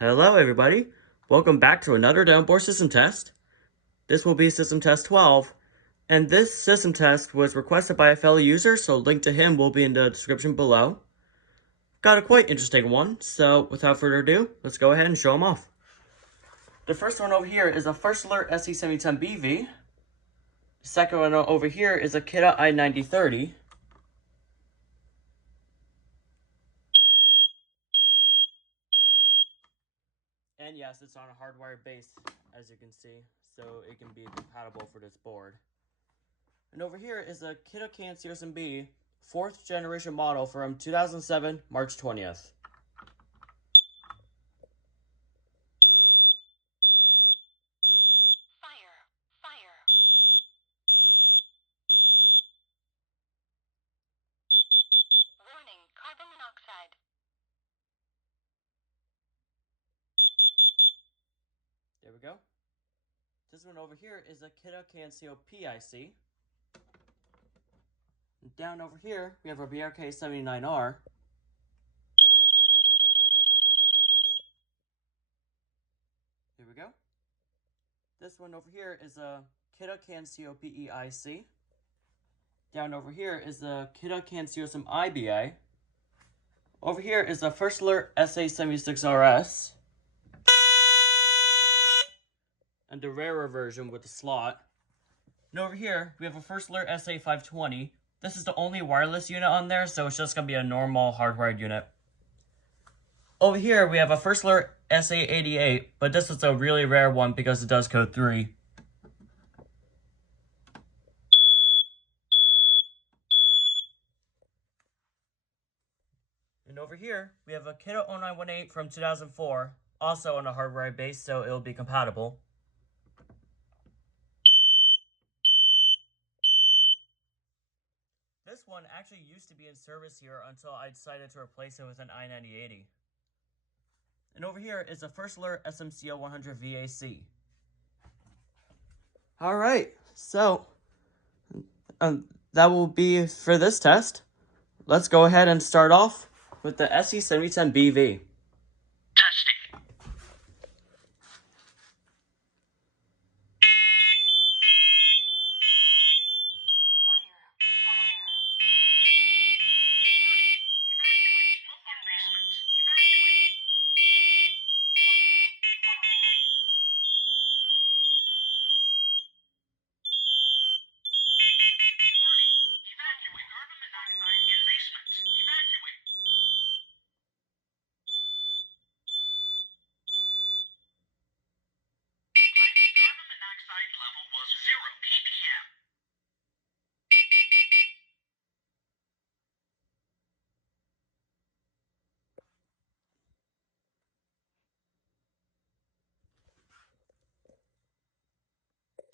Hello everybody, welcome back to another downboard system test. This will be system test 12, and this system test was requested by a fellow user, so a link to him will be in the description below. Got a quite interesting one, so without further ado, let's go ahead and show them off. The first one over here is a First Alert SE7010BV. The second one over here is a Kidde i9030. And yes, it's on a hardwired base, as you can see, so it can be compatible for this board. And over here is a Kidde KN-COSM-B 4th generation model from 2007, March 20th. Fire. Warning, carbon monoxide. There we go. This one over here is a Kidde KN-COPE-IC. And down over here, we have our BRK79R. Here we go. This one over here is a Kidde KN-COPE-IC. Down over here is the Kidde KN-COSM-IBA. Over here is the First Alert SA76RS. And the rarer version with the slot. And over here, we have a First Alert SA520. This is the only wireless unit on there, so it's just going to be a normal hardwired unit. Over here, we have a First Alert SA88, but this is a really rare one because it does code 3. And over here, we have a Kidde 0918 from 2004, also on a hardwired base, so it'll be compatible. This one actually used to be in service here until I decided to replace it with an i9080. And over here is a First Alert SMCO100 VAC. Alright, so that will be for this test. Let's go ahead and start off with the SE7010BV. Testing. Level was 0 ppm.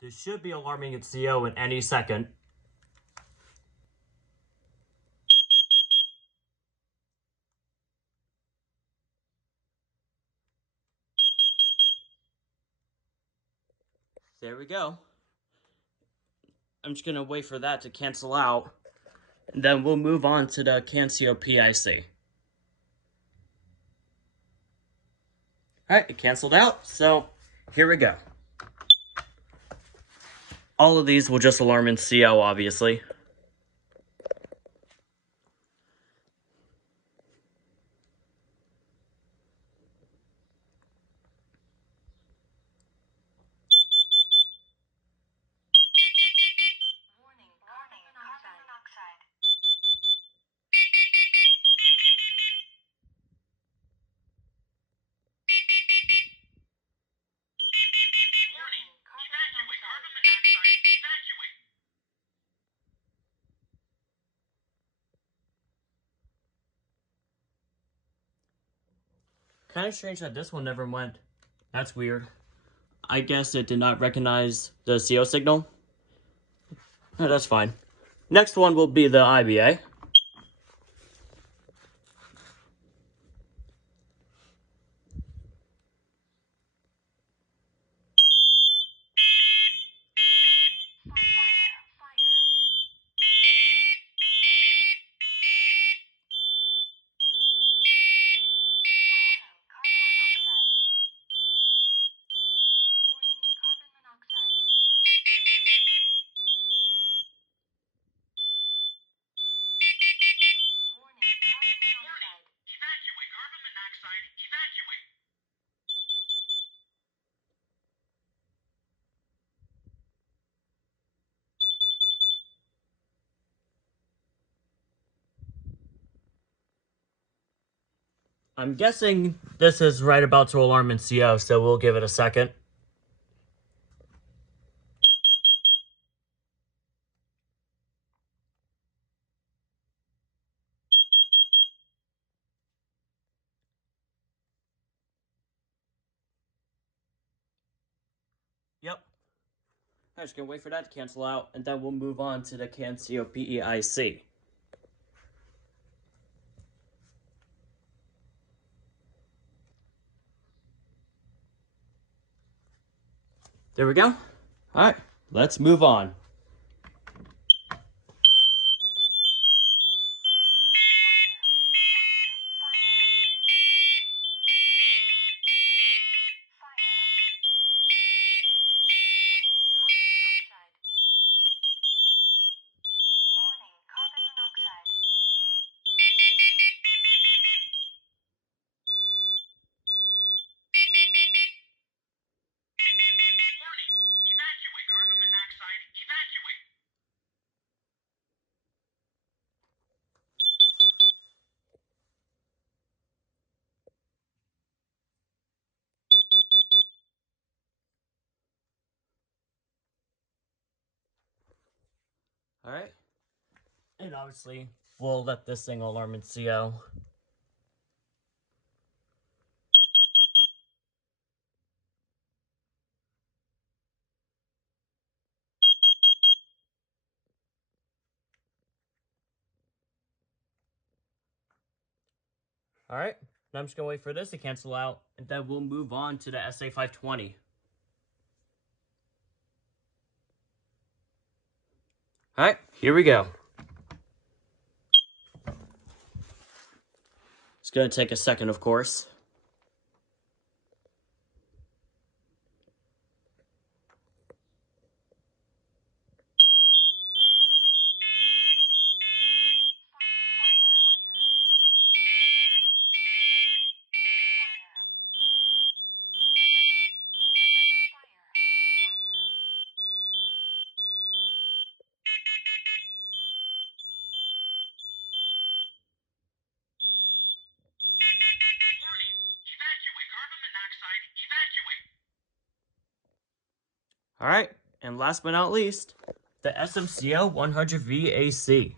This should be alarming its CO in any second. There we go. I'm just gonna wait for that to cancel out, and then we'll move on to the KN-COPE-IC. Alright, it canceled out, so here we go. All of these will just alarm in CO, obviously. Warning, carbon monoxide. Warning, evacuate. Carbon monoxide, evacuate. Kind of strange that this one never went. That's weird. I guess it did not recognize the CO signal. That's fine. Next one will be the IBA. monoxide, evacuate. I'm guessing this is right about to alarm in CO, so we'll give it a second. Yep. I'm just gonna wait for that to cancel out, and then we'll move on to the KN-COPE-IC. There we go. Alright, let's move on. Warning, evacuate. Carbon monoxide, evacuate. Alright. And obviously, we'll let this thing alarm in CO. Alright, now I'm just gonna wait for this to cancel out, and then we'll move on to the SA520. Alright, here we go. It's gonna take a second, of course. Warning, evacuate. Carbon monoxide, evacuate. Alright, and last but not least, the SMCO 100V AC.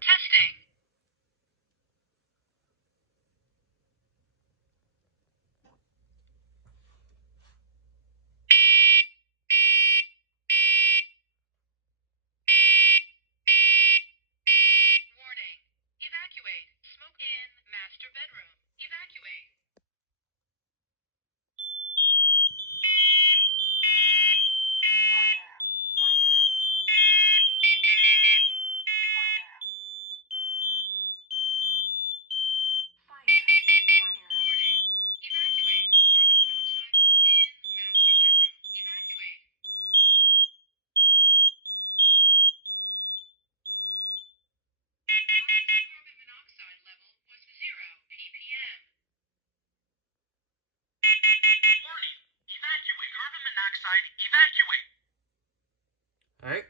Testing. Warning, evacuate. Smoke in master bedroom. Evacuate. Warning, evacuate. Carbon monoxide in master bedroom. Evacuate. Highest carbon monoxide level was 0 ppm. Warning, evacuate. Carbon monoxide, evacuate. Alright,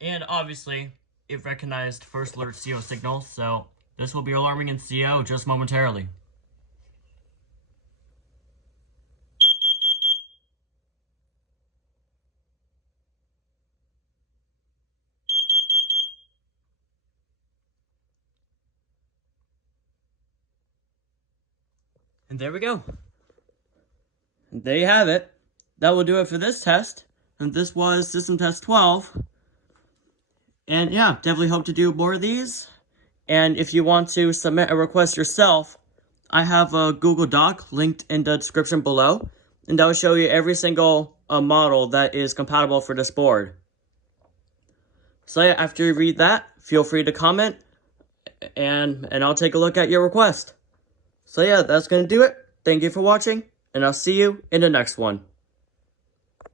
and obviously, it recognized first alert CO signal, so this will be alarming in CO just momentarily. And there we go. And there you have it. That will do it for this test. And this was System Test 12. And yeah, definitely hope to do more of these. And if you want to submit a request yourself, I have a Google Doc linked in the description below. And that will show you every single model that is compatible for this board. So yeah, after you read that, feel free to comment. And I'll take a look at your request. So yeah, that's going to do it. Thank you for watching, and I'll see you in the next one.